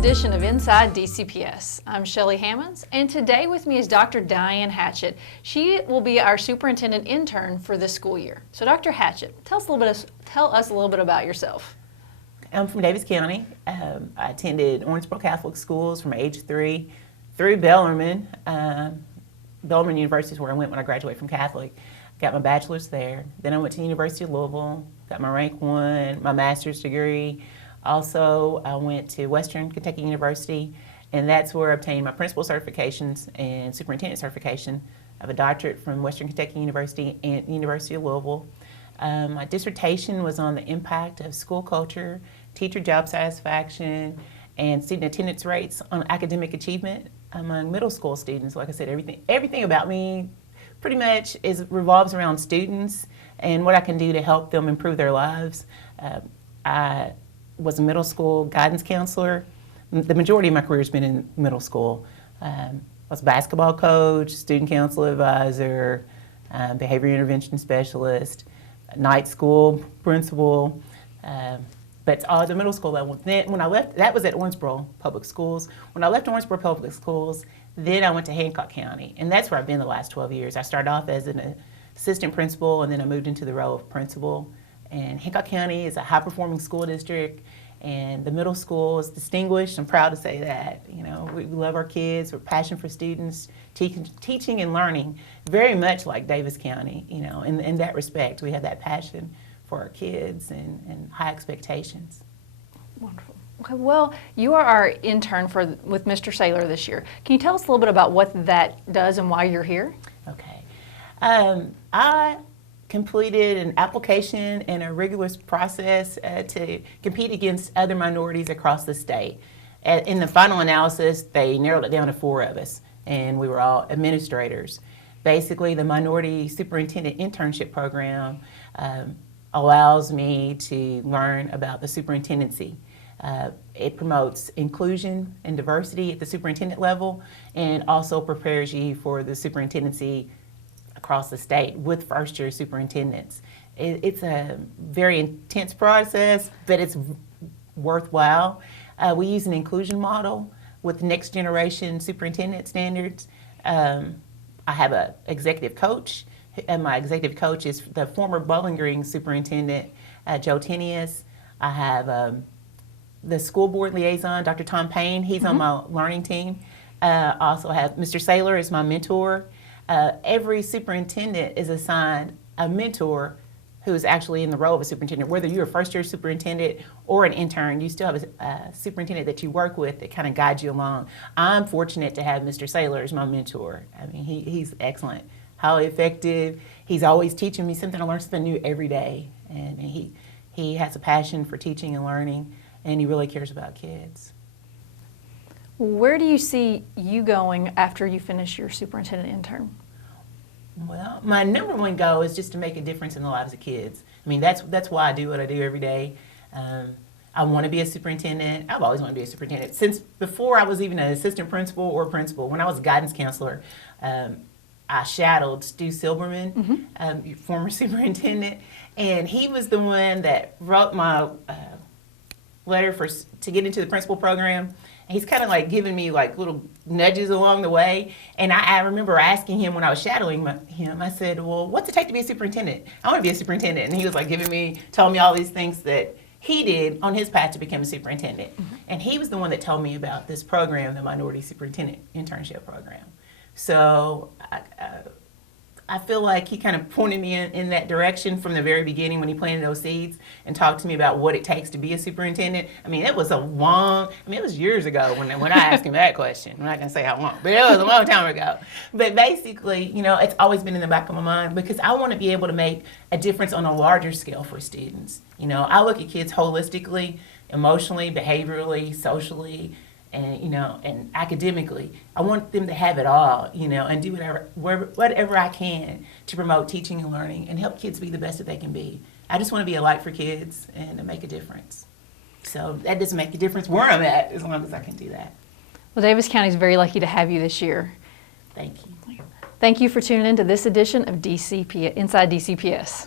edition of Inside DCPS. I'm Shelly Hammonds, and today with me is Dr. Diane Hatchett. She will be our superintendent intern for this school year. So Dr. Hatchett, tell us a little bit about yourself. I'm from Davis County. I attended Owensboro Catholic schools from age 3 through Bellarmine. Bellarmine University is where I went when I graduated from Catholic. Got my bachelor's there. Then I went to the University of Louisville, got my rank 1, my master's degree. Also, I went to Western Kentucky University, and that's where I obtained my principal certifications and superintendent certification. I have a doctorate from Western Kentucky University and University of Louisville. My dissertation was on the impact of school culture, teacher job satisfaction, and student attendance rates on academic achievement among middle school students. Like I said, everything about me pretty much revolves around students and what I can do to help them improve their lives. I was a middle school guidance counselor. The majority of my career has been in middle school. I was a basketball coach, student council advisor, behavior intervention specialist, night school principal, but all at the middle school level. Then when I left, that was at Owensboro Public Schools. When I left Owensboro Public Schools, then I went to Hancock County, and that's where I've been the last 12 years. I started off as an assistant principal, and then I moved into the role of principal. And Hancock County is a high-performing school district, and the middle school is distinguished. I'm proud to say that. You know, we love our kids. We're passionate for students, teaching and learning, very much like Davis County. You know, in that respect, we have that passion for our kids and high expectations. Wonderful. Okay, well, you are our intern with Mr. Saylor this year. Can you tell us a little bit about what that does and why you're here? Okay. I completed an application and a rigorous process to compete against other minorities across the state. In the final analysis, they narrowed it down to 4 of us, and we were all administrators. Basically, the Minority Superintendent Internship Program allows me to learn about the superintendency. It promotes inclusion and diversity at the superintendent level, and also prepares you for the superintendency across the state with first-year superintendents. It's a very intense process, but it's worthwhile. We use an inclusion model with next generation superintendent standards. I have an executive coach, and my executive coach is the former Bowling Green superintendent, Joe Tenius. I have the school board liaison, Dr. Tom Payne. He's on my learning team. Also have Mr. Saylor is my mentor. Every superintendent is assigned a mentor who is actually in the role of a superintendent. Whether you're a first-year superintendent or an intern, you still have a superintendent that you work with that kind of guides you along. I'm fortunate to have Mr. Saylor as my mentor. I mean, he's excellent, highly effective. He's always teaching me something. I learn something new every day. And he has a passion for teaching and learning, and he really cares about kids. Where do you see you going after you finish your superintendent intern? Well, my number one goal is just to make a difference in the lives of kids. I mean, that's why I do what I do every day. I want to be a superintendent. I've always wanted to be a superintendent. Since before I was even an assistant principal or principal, when I was a guidance counselor, I shadowed Stu Silberman, former superintendent, and he was the one that wrote my letter to get into the principal program. He's kind of like giving me like little nudges along the way. And I remember asking him when I was shadowing him, I said, well, what's it take to be a superintendent? I want to be a superintendent. And he was like telling me all these things that he did on his path to become a superintendent. And he was the one that told me about this program, the Minority Superintendent Internship Program. So I feel like he kind of pointed me in that direction from the very beginning when he planted those seeds and talked to me about what it takes to be a superintendent. I mean, it was it was years ago when I asked him that question. I'm not going to say how long, but it was a long time ago. But basically, you know, it's always been in the back of my mind because I want to be able to make a difference on a larger scale for students. You know, I look at kids holistically, emotionally, behaviorally, socially, and, you know, and academically. I want them to have it all, you know, and do whatever I can to promote teaching and learning and help kids be the best that they can be. I just want to be a light for kids and to make a difference. So that doesn't make a difference where I'm at as long as I can do that. Well, Davis County is very lucky to have you this year. Thank you. Thank you for tuning in to this edition of Inside DCPS.